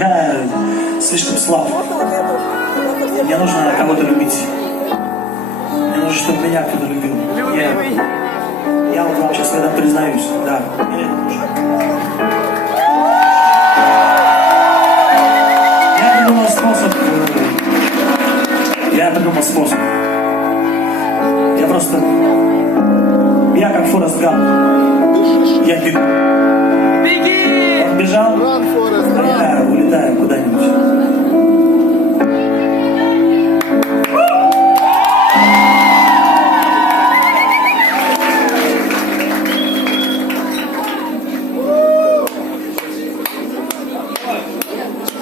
Я слишком слаб. Мне нужно кого-то любить. Мне нужно, чтобы меня кто-то любил. Я вот вам сейчас когда признаюсь, да. Мне это нужно. Я придумал способ. Я как Форест Гамп. Я бегу. Беги! Он бежал, я улетаю куда-нибудь.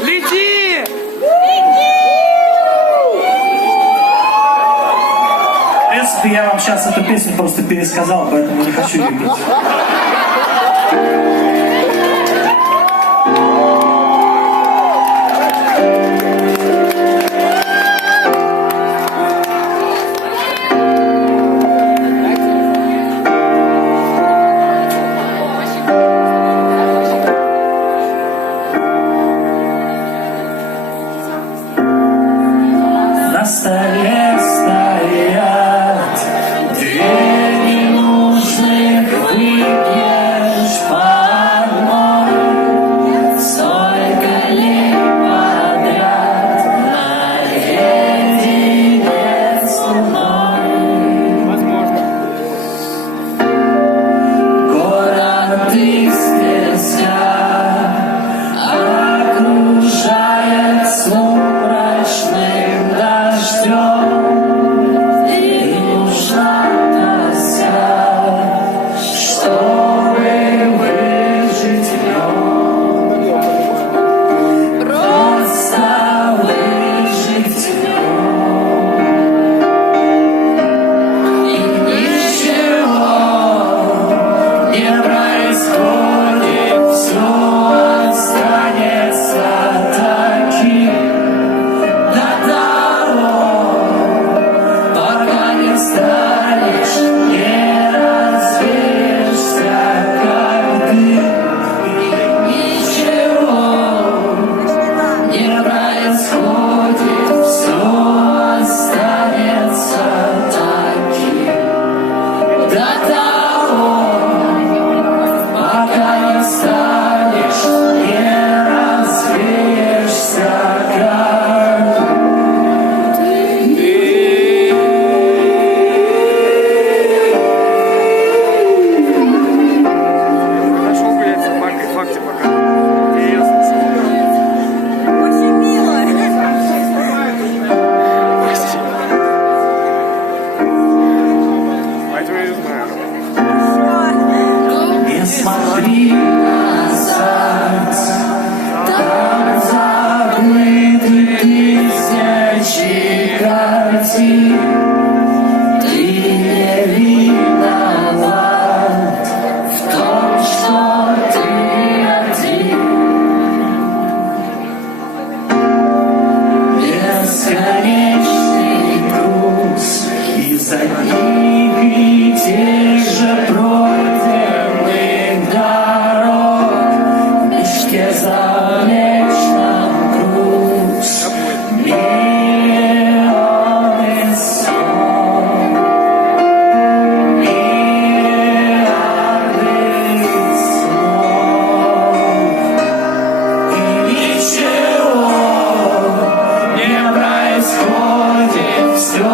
Лети! В принципе, я вам сейчас эту песню просто пересказал, поэтому не хочу ее петь. На столе стоят две ненужных, выпьешь по одной, столько лет подряд наедине с луной. Город из песка окружает сумрачным дождем. И нужна тоска, чтобы выжить в нем. Просто выжить в нем. И ничего не происходит, все останется таким до того, пока не станешь, не развеешься, как дым. И ничего не происходит, все останется таким до того, пока не станешь, не развеешься, как Нашел, блядь, в маленькой факте пока. Интересно. Очень мило. Поэтому я не знаю. не смотри назад, там забыты тысячи картин. Ты не виноват в том, что ты один. Бесконечный груз из одних и тех же пройденных дорог. В мешке завлечь нам груз, миллионы сон, миллиарды снов. И ничего не происходит, все